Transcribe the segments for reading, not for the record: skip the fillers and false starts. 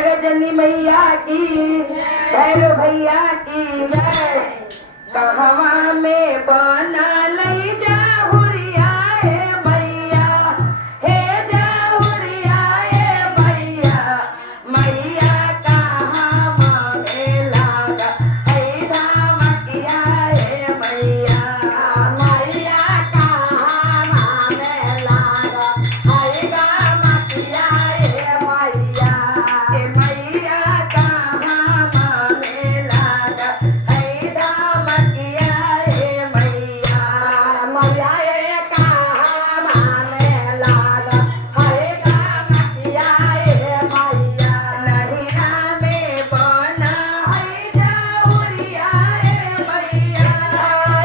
जगजननी मैया की भैरव भैया की जय। कहवा में बना लई जाहुरिया हे मैया, हे जाहुरिया हे मैया, मैया कहाँ में लागा है धामकिया हे मैया, मैया कहाँ में लागा है धामकिया हे मैया, हे मैया कहाँ में लागा है धामकिया हे मैया, मैया ये कहाँ में लागा है धामकिया हे मैया, नहिरा में बना है जाहुरिया हे मैया,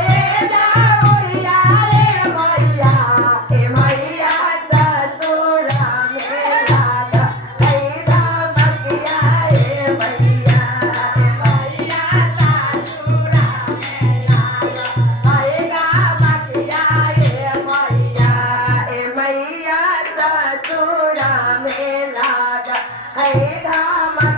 हे जाहुरिया हे मैया, हे मैया ससुरा में लागा है धामकिया हे मैया, हे मैया ससुरा में लागा है धामकिया हे मैया, हे मैया ससुरा में लागा है धामकिया